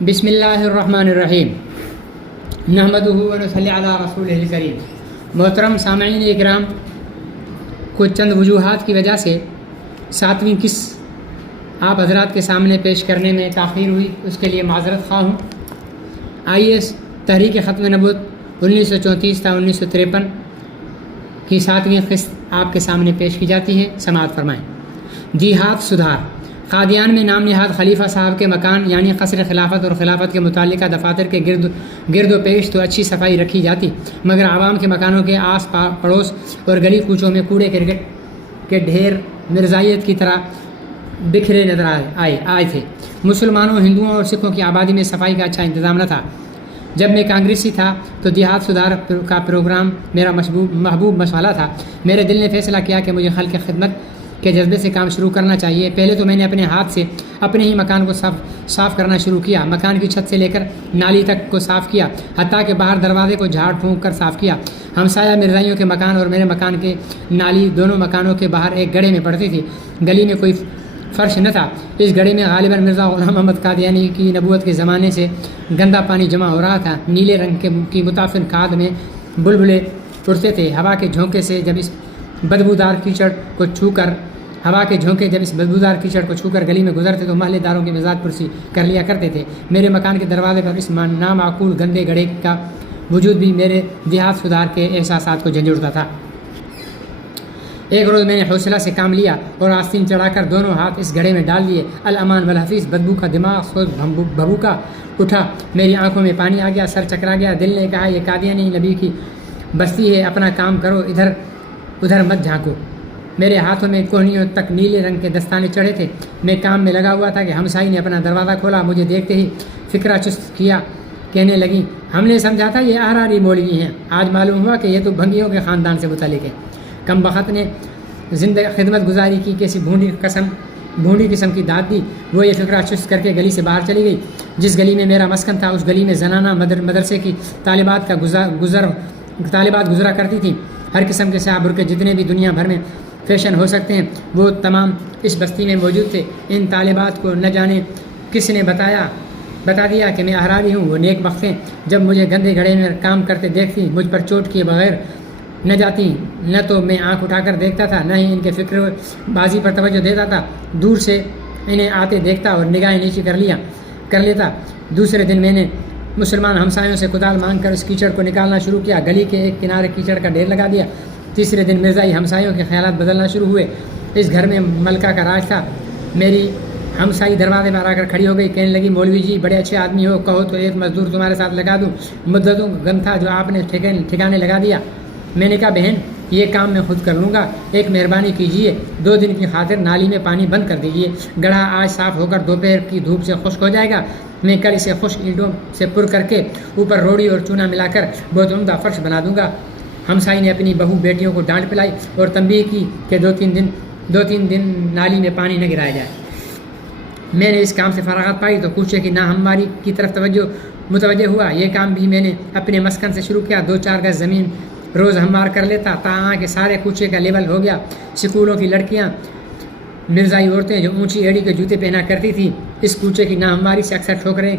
بسم اللہ الرحمن الرحیم نحمدہ ونصلی علی رسولہ الکریم۔ محترم سامعین اکرام، کچھ چند وجوہات کی وجہ سے 7ویں قسط آپ حضرات کے سامنے پیش کرنے میں تاخیر ہوئی، اس کے لیے معذرت خواہ ہوں۔ آئیے تحریک ختم نبوت 1934 تا 1953 کی 7ویں قسط آپ کے سامنے پیش کی جاتی ہے، سماعت فرمائیں۔ دیہات سدھار۔ قادیان میں نام نہاد خلیفہ صاحب کے مکان یعنی قصر خلافت اور خلافت کے متعلقہ دفاتر کے گرد و پیش تو اچھی صفائی رکھی جاتی، مگر عوام کے مکانوں کے آس پڑوس اور گلی کوچوں میں کوڑے کرکٹ کے ڈھیر مرزائیت کی طرح بکھرے نظر آئے تھے۔ مسلمانوں، ہندوؤں اور سکھوں کی آبادی میں صفائی کا اچھا انتظام نہ تھا۔ جب میں کانگریسی تھا تو دیہات سدھار کا پروگرام میرا محبوب مشغلہ تھا۔ میرے دل نے فیصلہ کیا کہ مجھے خلق خدمت کے جذبے سے کام شروع کرنا چاہیے۔ پہلے تو میں نے اپنے ہاتھ سے اپنے ہی مکان کو صاف کرنا شروع کیا۔ مکان کی چھت سے لے کر نالی تک کو صاف کیا، حتیٰ کہ باہر دروازے کو جھاڑ پھونک کر صاف کیا۔ ہمسایہ مرزائیوں کے مکان اور میرے مکان کے نالی دونوں مکانوں کے باہر ایک گڑھے میں پڑتی تھی۔ گلی میں کوئی فرش نہ تھا۔ اس گڑھے میں غالباً مرزا غلام محمد قادیانی کی نبوت کے زمانے سے گندا پانی جمع ہو رہا تھا۔ نیلے رنگ کی متعفن کھاد میں بلبلے اڑتے تھے۔ ہوا کے جھونکے جب اس بدبودار کیچڑ کو چھو کر گلی میں گزرتے تو محلے داروں کی مزاج پرسی کر لیا کرتے تھے۔ میرے مکان کے دروازے پر اس نامعقول گندے گڑھے کا وجود بھی میرے دیہات سدھار کے احساسات کو جھنجھوڑتا تھا۔ ایک روز میں نے حوصلہ سے کام لیا اور آستین چڑھا کر دونوں ہاتھ اس گڑھے میں ڈال دیے۔ الامان والحفیظ، بدبو کا دماغ سوز بھبوکا اٹھا، میری آنکھوں میں پانی آ گیا، سر چکرا گیا۔ دل نے کہا یہ قادیانی نبی کی بستی ہے، اپنا کام کرو، ادھر مت جھانکو۔ میرے ہاتھوں میں کوہنیوں تک نیلے رنگ کے دستانے چڑھے تھے۔ میں کام میں لگا ہوا تھا کہ ہمسائی نے اپنا دروازہ کھولا۔ مجھے دیکھتے ہی فکرہ چست کیا، کہنے لگی ہم نے سمجھا تھا یہ احراری مولوی ہیں، آج معلوم ہوا کہ یہ تو بھنگیوں کے خاندان سے متعلق ہے۔ کم بخت نے خدمت گزاری کی کیسی بھونڈی قسم کی داد دی۔ وہ یہ فکرہ چست کر کے گلی سے باہر چلی گئی۔ جس گلی میں میرا مسکن تھا اس گلی میں زنانہ مدرسے کی طالبات گزرا کرتی تھیں۔ ہر قسم کے سیاہ برقع جتنے بھی دنیا بھر میں فیشن ہو سکتے ہیں وہ تمام اس بستی میں موجود تھے۔ ان طالبات کو نہ جانے کس نے بتا دیا کہ میں احراری ہوں۔ وہ نیک بختیں جب مجھے گندے گھڑے میں کام کرتے دیکھتی مجھ پر چوٹ کیے بغیر نہ جاتی۔ نہ تو میں آنکھ اٹھا کر دیکھتا تھا، نہ ہی ان کے فکر بازی پر توجہ دیتا تھا۔ دور سے انہیں آتے دیکھتا اور نگاہیں نیچی کر لیتا۔ دوسرے دن میں نے مسلمان ہمسایوں سے کدال مانگ کر اس کیچڑ کو نکالنا شروع کیا۔ گلی کے ایک کنارے کیچڑ کا ڈھیر لگا دیا۔ تیسرے دن مرزائی ہمسایوں کے خیالات بدلنا شروع ہوئے۔ اس گھر میں ملکہ کا راج تھا۔ میری ہمسائی دروازے پر آ کر کھڑی ہو گئی، کہنے لگی مولوی جی بڑے اچھے آدمی ہو، کہو تو ایک مزدور تمہارے ساتھ لگا دوں، مدتوں کا گن تھا جو آپ نے ٹھکانے لگا دیا۔ میں نے کہا بہن یہ کام میں خود کر لوں گا، ایک مہربانی کیجیے، 2 دن کی خاطر نالی میں پانی بند کر دیجیے۔ گڑھا آج صاف ہو کر دوپہر کی دھوپ سے خشک ہو جائے گا۔ میں کل اسے خشک اینٹوں سے پر کر کے اوپر روڑی اور چونا ملا کر بہت عمدہ فرش بنا دوں گا۔ ہمسائی نے اپنی بہو بیٹیوں کو ڈانٹ پلائی اور تنبیہ کی کہ 2-3 دن نالی میں پانی نہ گرایا جائے۔ میں نے اس کام سے فراغت پائی تو کوچے کی ناہمواری کی طرف متوجہ ہوا۔ یہ کام بھی میں نے اپنے مسکن سے شروع کیا۔ 2-4 گز زمین روز ہموار کر لیتا تاہاں کہ سارے کوچے کا لیول ہو گیا۔ سکولوں کی لڑکیاں، مرزائی عورتیں جو اونچی ایڑی کے جوتے پہنا کرتی تھیں اس کوچے کی ناہمواری سے اکثر ٹھوکریں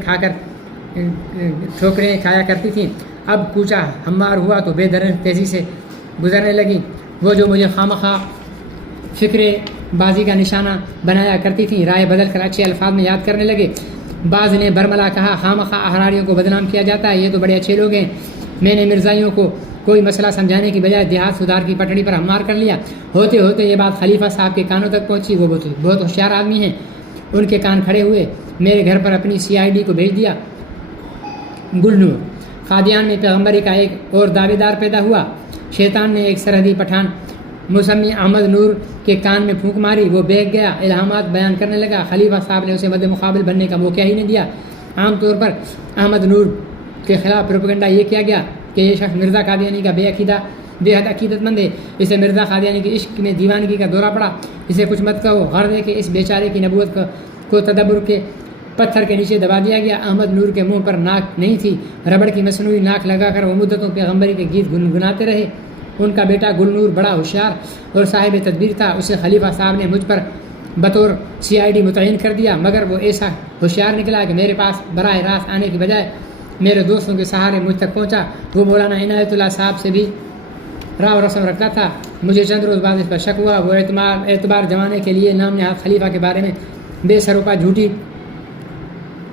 کھایا کرتی تھیں۔ اب کوچہ ہموار ہوا تو بے درنگ تیزی سے گزرنے لگی۔ وہ جو مجھے خامخواہ فکر بازی کا نشانہ بنایا کرتی تھیں رائے بدل کر اچھے الفاظ میں یاد کرنے لگے۔ بعض نے برملا کہا خامخواہ احراریوں کو بدنام کیا جاتا ہے، یہ تو بڑے اچھے لوگ ہیں۔ میں نے مرزائیوں کو کوئی مسئلہ سمجھانے کی بجائے دیہات سدھار کی پٹڑی پر ہموار کر لیا۔ ہوتے ہوتے یہ بات خلیفہ صاحب کے کانوں تک پہنچی۔ وہ بہت ہوشیار آدمی ہیں، ان کے کان کھڑے ہوئے۔ میرے گھر پر اپنی CID کو بھیج دیا۔ گلنور قادیان میں پیغمبری کا ایک اور دعوے دار پیدا ہوا۔ شیطان نے ایک سرحدی پٹھان مسمی احمد نور کے کان میں پھونک ماری، وہ بہک گیا، الہامات بیان کرنے لگا۔ خلیفہ صاحب نے اسے مد مقابل بننے کا موقع ہی نہیں دیا۔ عام طور پر احمد نور کے خلاف پروپیگنڈا یہ کیا گیا کہ یہ شخص مرزا قادیانی کا بے حد عقیدت مند ہے، اسے مرزا قادیانی کے عشق میں دیوانگی کا دورہ پڑا، اسے کچھ مت کہو۔ غرض ہے کہ اس بیچارے کی نبوت کو تدبر کے پتھر کے نیچے دبا دیا گیا۔ احمد نور کے منہ پر ناک نہیں تھی، ربڑ کی مصنوعی ناک لگا کر وہ مدتوں پیغمبری کے گیت گنگناتے رہے۔ ان کا بیٹا گل نور بڑا ہوشیار اور صاحب تدبیر تھا، اسے خلیفہ صاحب نے مجھ پر بطور CID متعین کر دیا، مگر وہ ایسا ہوشیار نکلا کہ میرے پاس براہ راست آنے کی بجائے میرے دوستوں کے سہارے مجھ تک پہنچا۔ وہ مولانا عنایت اللہ صاحب سے بھی راہ و رسم رکھتا تھا۔ مجھے چند روز بعد اس پر شک ہوا۔ وہ اعتبار جمانے کے لیے نام نہاد خلیفہ کے بارے میں بے سروپا جھوٹی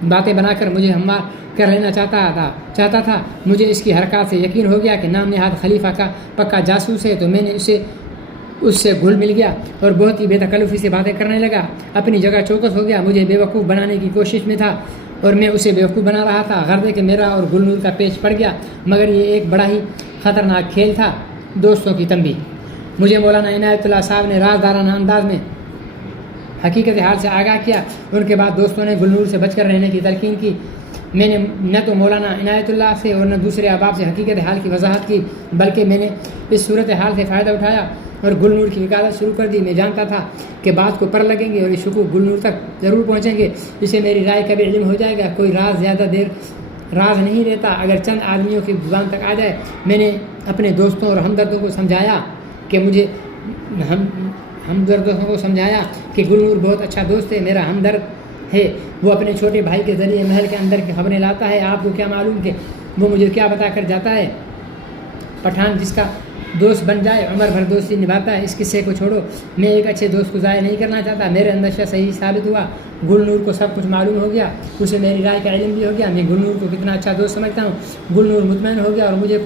باتیں بنا کر مجھے ہموار کر لینا چاہتا تھا۔ مجھے اس کی حرکات سے یقین ہو گیا کہ نام نہاد خلیفہ کا پکا جاسوس ہے، تو میں نے اس سے گھل مل گیا اور بہت ہی بے تکلفی سے باتیں کرنے لگا۔ اپنی جگہ چوکس ہو گیا، مجھے بیوقوف بنانے کی کوشش میں تھا اور میں اسے بیوقوف بنا رہا تھا۔ غرض کہ میرا اور گلنور کا پیچ پڑ گیا، مگر یہ ایک بڑا ہی خطرناک کھیل تھا۔ دوستوں کی تنبیہ: مجھے مولانا عنایت اللہ صاحب نے رازدارانہ انداز میں حقیقت حال سے آگاہ کیا۔ ان کے بعد دوستوں نے گلنور سے بچ کر رہنے کی تلقین کی۔ میں نے نہ تو مولانا عنایت اللہ سے اور نہ دوسرے احباب سے حقیقت حال کی وضاحت کی، بلکہ میں نے اس صورت حال سے فائدہ اٹھایا اور گلنور کی وکالت شروع کر دی۔ میں جانتا تھا کہ بات کو پر لگیں گے اور یہ شکوک گلنور تک ضرور پہنچیں گے، جسے میری رائے کا بھی علم ہو جائے گا۔ کوئی راز زیادہ دیر راز نہیں رہتا، اگر چند آدمیوں کی زبان تک آ جائے۔ میں نے اپنے دوستوں اور ہمدردوں کو سمجھایا کہ گلنور بہت اچھا دوست ہے، میرا ہمدرد ہے۔ وہ اپنے چھوٹے بھائی کے ذریعے محل کے اندر کی خبریں لاتا ہے۔ آپ کو کیا معلوم کہ وہ مجھے کیا بتا کر جاتا ہے؟ پٹھان جس کا دوست بن جائے عمر بھر دوستی نبھاتا ہے۔ اس قصے کو چھوڑو، میں ایک اچھے دوست کو ضائع نہیں کرنا چاہتا۔ میرے اندیشہ صحیح ثابت ہوا، گلنور کو سب کچھ معلوم ہو گیا، اسے میری رائے کا علم بھی ہو گیا۔ میں گلنور کو کتنا اچھا دوست سمجھتا ہوں۔ گلنور مطمئن ہو گیا اور مجھے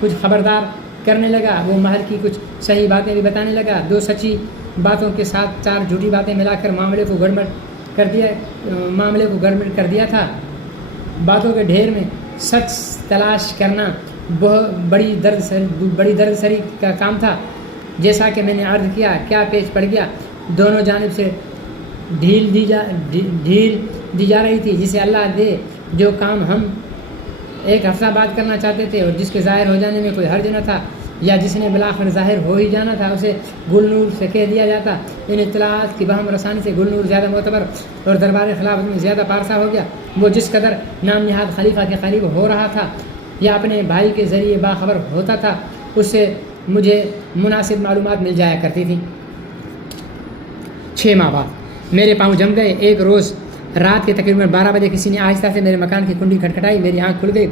کچھ خبردار کرنے لگا۔ وہ محل کی کچھ صحیح باتیں بھی بتانے لگا۔ 2 سچی باتوں کے ساتھ 4 جھوٹی باتیں ملا کر معاملے کو گڑبڑ کر دیا تھا۔ باتوں کے ڈھیر میں سچ تلاش کرنا بہت بڑی درد سری کا کام تھا۔ جیسا کہ میں نے عرض کیا، کیا پیچ پڑ گیا، دونوں جانب سے ڈھیل دی جا رہی تھی، جسے اللہ دے جو کام ہم ایک ہفتہ بعد کرنا چاہتے تھے اور جس کے ظاہر ہو جانے میں کوئی حرج نہ تھا، یا جس نے بالآخر ظاہر ہو ہی جانا تھا، اسے گلنور سے کہہ دیا جاتا۔ ان اطلاعات کی بہم رسانی سے گلنور زیادہ معتبر اور دربار خلافت میں زیادہ پارسا ہو گیا۔ وہ جس قدر نام نہاد خلیفہ کے قریب ہو رہا تھا یا اپنے بھائی کے ذریعے باخبر ہوتا تھا، اس سے مجھے مناسب معلومات مل جایا کرتی تھیں۔ 6 ماہ بعد میرے پاؤں جم گئے۔ ایک روز رات کے تقریباً 12 بجے کسی نے آہستہ سے میرے مکان کی کنڈی کھٹکھٹائی۔ میری آنکھ کھل گئی۔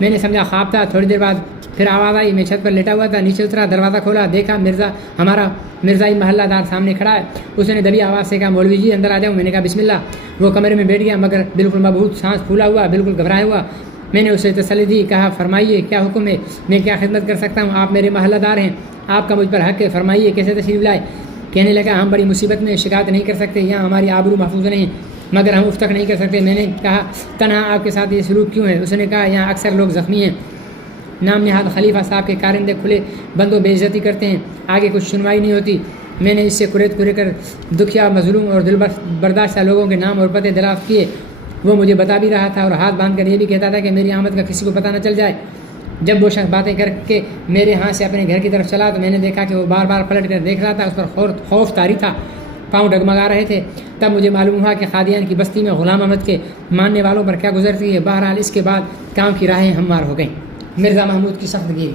میں نے سمجھا خواب تھا۔ تھوڑی دیر بعد پھر آواز آئی۔ میں چھت پر لیٹا ہوا تھا، نیچے اترا، دروازہ کھولا، دیکھا ہمارا مرزائی محلہ دار سامنے کھڑا ہے۔ اس نے دبی آواز سے کہا، مولوی جی اندر آ جاؤ۔ میں نے کہا بسم اللہ۔ وہ کمرے میں بیٹھ گیا، مگر بالکل مبہوت، سانس پھولا ہوا، بالکل گھبرایا ہوا۔ میں نے اسے تسلی دی، کہا فرمائیے کیا حکم ہے، میں کیا خدمت کر سکتا ہوں؟ آپ میرے محلہ دار ہیں، آپ کا مجھ پر حق ہے، فرمائیے کیسے تشریف لائے؟ کہنے لگا، ہم بڑی مصیبت میں، شکایت نہیں کر سکتے، یہاں ہماری آبرو محفوظ نہیں، مگر ہم اف تک نہیں کر سکتے۔ میں نے کہا تنہا آپ کے ساتھ یہ سلوک کیوں ہے؟ اس نے کہا یہاں اکثر لوگ زخمی ہیں، نام نہاد خلیفہ صاحب کے کارندے کھلے بندوں بے عزتی کرتے ہیں، آگے کچھ سنوائی نہیں ہوتی۔ میں نے اس سے کریت کر دکھیا، مظلوم اور دل برداشتہ لوگوں کے نام اور پتے دریافت کیے۔ وہ مجھے بتا بھی رہا تھا اور ہاتھ باندھ کر یہ بھی کہتا تھا کہ میری آمد کا کسی کو پتہ نہ چل جائے۔ جب وہ شخص باتیں کر کے میرے ہاں سے اپنے گھر کی طرف چلا تو میں نے دیکھا کہ وہ بار بار پلٹ کر دیکھ رہا تھا، اس پر خوف طاری تھا، پاؤں ڈگمگا رہے تھے۔ تب مجھے معلوم ہوا کہ قادیان کی بستی میں غلام احمد کے ماننے والوں پر کیا گزرتی ہے۔ بہرحال اس کے بعد کام کی راہیں ہموار ہو گئیں۔ مرزا محمود کی سخت گیری۔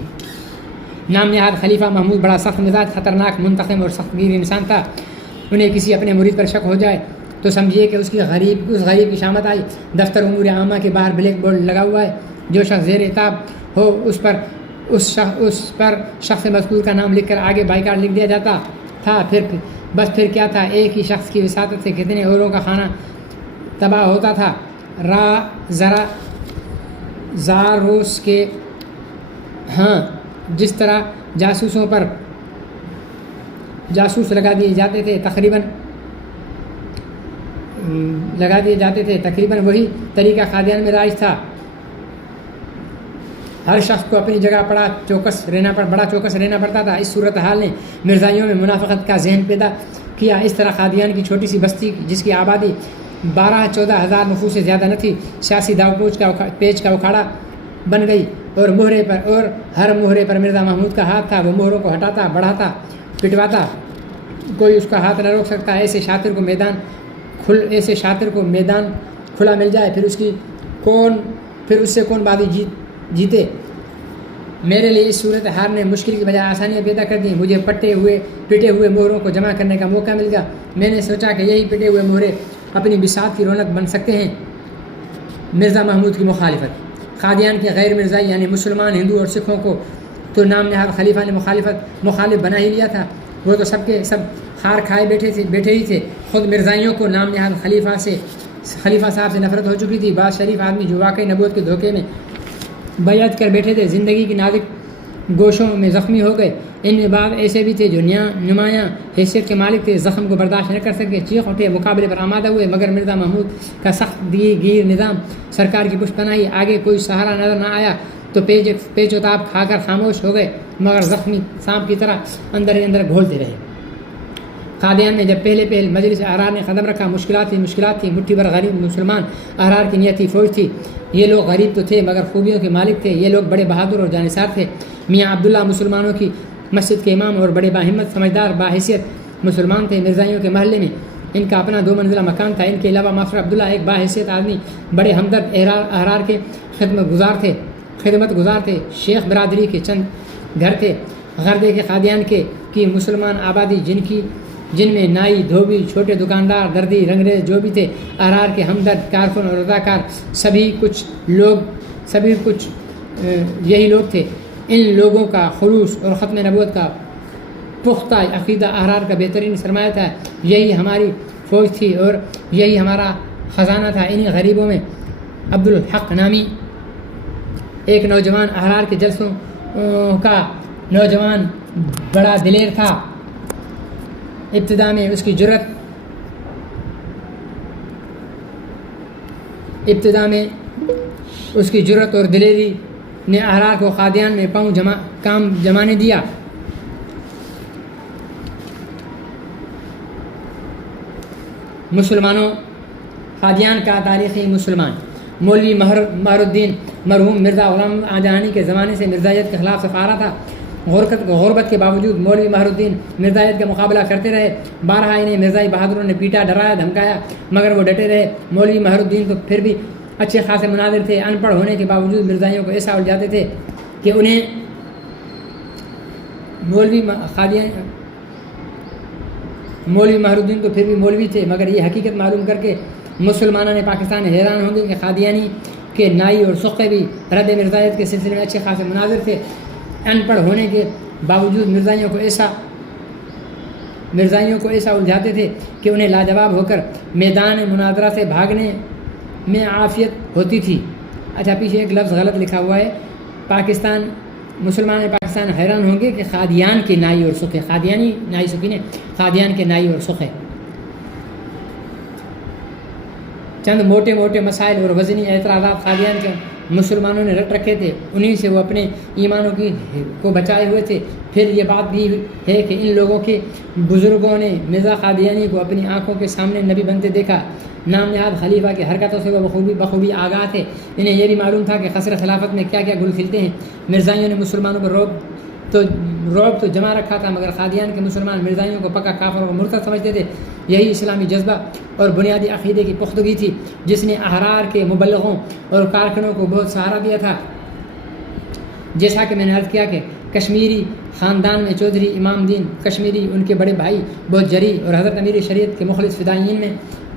نام نہاد خلیفہ محمود بڑا سخت مزاج، خطرناک، منتقم اور سخت گیر انسان تھا۔ انہیں کسی اپنے مرید پر شک ہو جائے تو سمجھیے کہ اس غریب کی شامت آئی۔ دفتر امور عامہ کے باہر بلیک بورڈ لگا ہوا ہے، جو شخص زیر عتاب ہو اس پر شخص مذکور کا نام لکھ کر آگے بائی کارڈ لکھ دیا جاتا تھا۔ پھر کیا تھا، ایک ہی شخص کی وساطت سے کتنے اوروں کا کھانا تباہ ہوتا تھا۔ ذرا زاروس کے ہاں جس طرح جاسوس لگا دیے جاتے تھے تقریباً وہی طریقہ قادیان میں رائج تھا۔ ہر شخص کو اپنی جگہ بڑا چوکس رہنا پڑتا تھا۔ اس صورتحال نے مرزائیوں میں منافقت کا ذہن پیدا کیا۔ اس طرح قادیان کی چھوٹی سی بستی جس کی آبادی 12-14 ہزار نفوس سے زیادہ نہ تھی، سیاسی داو پیچ کا اکھاڑا بن گئی اور ہر مہرے پر مرزا محمود کا ہاتھ تھا۔ وہ مہروں کو ہٹاتا، بڑھاتا، پٹواتا، کوئی اس کا ہاتھ نہ روک سکتا۔ ایسے شاطر کو میدان کھلا مل جائے، پھر اس سے کون بازی جیتے۔ میرے لیے اس صورت حال نے مشکل کی بجائے آسانیاں پیدا کر دیں. مجھے پٹے ہوئے مہروں کو جمع کرنے کا موقع مل گیا. میں نے سوچا کہ یہی پٹے ہوئے مہرے اپنی بساط کی رونق بن سکتے ہیں. مرزا محمود کی مخالفت. قادیان کے غیر مرزائی یعنی مسلمان، ہندو اور سکھوں کو تو نام نہاد خلیفہ نے مخالف بنا ہی لیا تھا. وہ تو سب کے سب خار کھائے بیٹھے ہی تھے. خود مرزائیوں کو نام نہاد خلیفہ صاحب سے نفرت ہو چکی تھی. بعض شریف آدمی جو واقعی نبوت کے دھوکے میں بیعت کر بیٹھے تھے زندگی کی نازک گوشوں میں زخمی ہو گئے. ان میں بعض ایسے بھی تھے جو نمایاں حیثیت کے مالک تھے، زخم کو برداشت نہ کر سکے، چیخ اٹھے، مقابلے پر آمادہ ہوئے. مگر مرزا محمود کا سخت گیر نظام، سرکار کی پشت پناہی، آگے کوئی سہارا نظر نہ آیا تو پیچ و تاب کھا کر خاموش ہو گئے، مگر زخمی سانپ کی طرح اندر ہی اندر گھولتے رہے. قادیان میں جب پہل مجلس احرار نے قدم رکھا، مشکلات تھی. مٹھی بھر غریب مسلمان احرار کی نیت تھی، فوج تھی. یہ لوگ غریب تو تھے مگر خوبیوں کے مالک تھے. یہ لوگ بڑے بہادر اور جانثار تھے. میاں عبداللہ مسلمانوں کی مسجد کے امام اور بڑے باہمت، سمجھدار، باحیثیت مسلمان تھے. مرزائیوں کے محلے میں ان کا اپنا 2 منزلہ مکان تھا. ان کے علاوہ ماسٹر عبداللہ ایک باحیثیت آدمی، بڑے ہمدرد، احرار کے خدمت گزار تھے. شیخ برادری کے چند گھر تھے. غردے کے قادیان کی مسلمان آبادی جن میں نائی، دھوبی، چھوٹے دکاندار، دردی، رنگریز جو بھی تھے، احرار کے ہمدرد، کارکن اور رضاکار، سبھی کچھ یہی لوگ تھے. ان لوگوں کا خلوص اور ختم نبوت کا پختہ عقیدہ احرار کا بہترین سرمایہ تھا. یہی ہماری فوج تھی اور یہی ہمارا خزانہ تھا. انہی غریبوں میں عبدالحق نامی ایک نوجوان احرار کے جلسوں کا نوجوان بڑا دلیر تھا. ابتدا میں اس کی جرت اور دلیری نے احرار کو قادیان میں کام جمانے دیا. مسلمانوں، قادیان کا تاریخی مسلمان مولوی مہر الدین مرحوم مرزا غلام آجانی کے زمانے سے مرزائیت کے خلاف سفارہ تھا. غربت کے باوجود مولوی مہر الدین مرزائیت کا مقابلہ کرتے رہے. بارہا انہیں مرزائی بہادروں نے پیٹا، ڈرایا، دھمکایا، مگر وہ ڈٹے رہے. مولوی مہر الدین تو پھر بھی اچھے خاصے مناظر تھے. ان پڑھ ہونے کے باوجود مرزائیوں کو ایسا الجھاتے تھے کہ انہیں مولوی مہر الدین تو پھر بھی مولوی تھے، مگر یہ حقیقت معلوم کر کے مسلمانوں نے پاکستان حیران ہوں گے کہ قادیانی کے نائی اور سخے بھی رد مرزائیت کے سلسلے میں اچھے خاصے مناظر تھے. ان پڑھ ہونے کے باوجود مرزائیوں کو ایسا الجھاتے تھے کہ انہیں لاجواب ہو کر میدان مناظرہ سے بھاگنے میں عافیت ہوتی تھی. اچھا، پیچھے ایک لفظ غلط لکھا ہوا ہے. مسلمان پاکستان حیران ہوں گے کہ قادیان کے نائی اور سخے، قادیانی نائی سخی نے، قادیان کے نائی اور سخے. چند موٹے مسائل اور وزنی اعتراضات قادیان کے مسلمانوں نے رٹ رکھے تھے. انہی سے وہ اپنے ایمانوں کو بچائے ہوئے تھے. پھر یہ بات بھی ہے کہ ان لوگوں کے بزرگوں نے مرزا قادیانی کو اپنی آنکھوں کے سامنے نبی بنتے دیکھا. نام نہاد خلیفہ کی حرکتوں سے وہ بخوبی آگاہ تھے. انہیں یہ بھی معلوم تھا کہ قصر خلافت میں کیا کیا گل کھلتے ہیں. مرزائیوں نے مسلمانوں پر رعب تو جما رکھا تھا، مگر قادیان کے مسلمان مرزائیوں کو پکا کافر اور مرتد سمجھتے تھے. یہی اسلامی جذبہ اور بنیادی عقیدے کی پختگی تھی جس نے احرار کے مبلغوں اور کارکنوں کو بہت سہارا دیا تھا. جیسا کہ میں نے عرض کیا کہ کشمیری خاندان میں چودھری امام دین کشمیری، ان کے بڑے بھائی بہت جری اور حضرت امیر شریعت کے مخلص فدائیین میں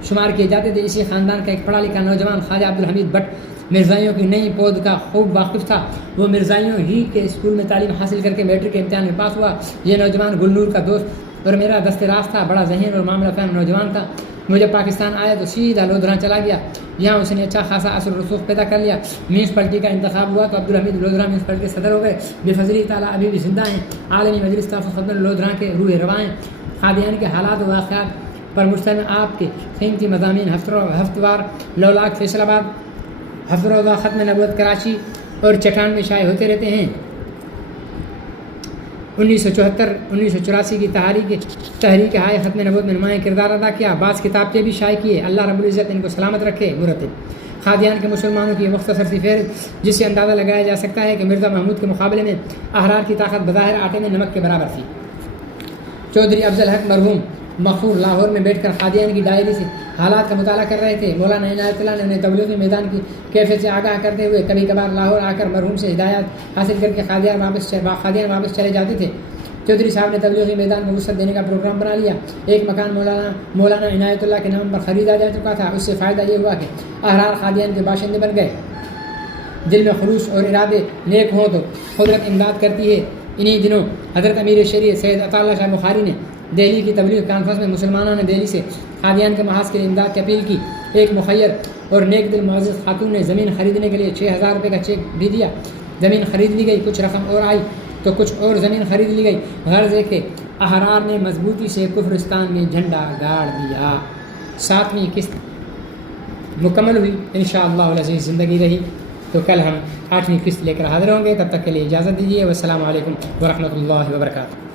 شمار کیے جاتے تھے. اسی خاندان کا ایک پڑھا لکھا نوجوان خواجہ عبدالحمید بٹ مرزائیوں کی نئی پود کا خوب واقف تھا. وہ مرزائیوں ہی کے اسکول میں تعلیم حاصل کر کے میٹرک کے امتحان میں پاس ہوا. یہ نوجوان گلنور کا دوست اور میرا دست راست تھا. بڑا ذہین اور معاملہ فہم نوجوان تھا. وہ جب پاکستان آیا تو سیدھا لودھراں چلا گیا. یہاں اس نے اچھا خاصا اثر و رسوخ پیدا کر لیا. میونسپلٹی کا انتخاب ہوا تو عبدالحمید لودھراں میونسپلٹی کے صدر ہو گئے. بفضل تعالیٰ ابھی بھی زندہ ہیں. عالمی مجلس تحفظ خدمت لودھراں کے روح رواں ہیں. قادیان کے حالات و واقعات پر مشتمل آپ کے قیمتی مضامین ہفتوار لولاک فیصل آباد، ہفتہ روزہ ختم نبوت کراچی اور چٹان میں شائع ہوتے رہتے ہیں. 1974 کی تحریک ہائے ختم نبوت میں نمایاں کردار ادا کیا. بعض کتابیں بھی شائع کیے. اللہ رب العزت ان کو سلامت رکھے. مرتب قادیان کے مسلمانوں کی مختصر سی فہرست جس سے اندازہ لگایا جا سکتا ہے کہ مرزا محمود کے مقابلے میں احرار کی طاقت بظاہر آٹے میں نمک کے برابر تھی. چودھری افضل حق مرحوم مغفور لاہور میں بیٹھ کر قادیان کی ڈائری سے حالات کا مطالعہ کر رہے تھے۔ مولانا عنایت اللہ نے انہیں تبلیغی میدان کی کیفیت سے آگاہ کرتے ہوئے کبھی کبھار لاہور آ کر مرحوم سے ہدایات حاصل کر کے قادیان واپس چلے جاتے تھے۔ چودھری صاحب نے تبلیغی میدان کو وسعت دینے کا پروگرام بنا لیا۔ ایک مکان مولانا عنایت اللہ کے نام پر خریدا جا چکا تھا۔ اس سے فائدہ یہ ہوا کہ احرار قادیان کے باشندے بن گئے۔ دل میں خلوص اور ارادے نیک ہوں تو قدرت امداد کرتی ہے۔ انہی دنوں حضرت امیر شریعت سید عطا اللہ شاہ بخاری نے دہلی کی تبلیغ کانفرنس میں مسلمانوں نے دہلی سے قادیان کے محاذ کے لیے امداد کی اپیل کی۔ ایک مخیر اور نیک دل معزز خاتون نے زمین خریدنے کے لیے 6,000 روپے کا چیک بھی دیا۔ زمین خرید لی گئی، کچھ رقم اور آئی تو کچھ اور زمین خرید لی گئی۔ غرض ہے کہ احرار نے مضبوطی سے کفرستان میں جھنڈا گاڑ دیا۔ 7ویں قسط مکمل ہوئی، انشاءاللہ العزیز زندگی رہی تو کل ہم 8ویں قسط لے کر حاضر ہوں گے۔ تب تک کے لیے اجازت دیجیے۔ والسلام علیکم ورحمۃ اللہ وبرکاتہ۔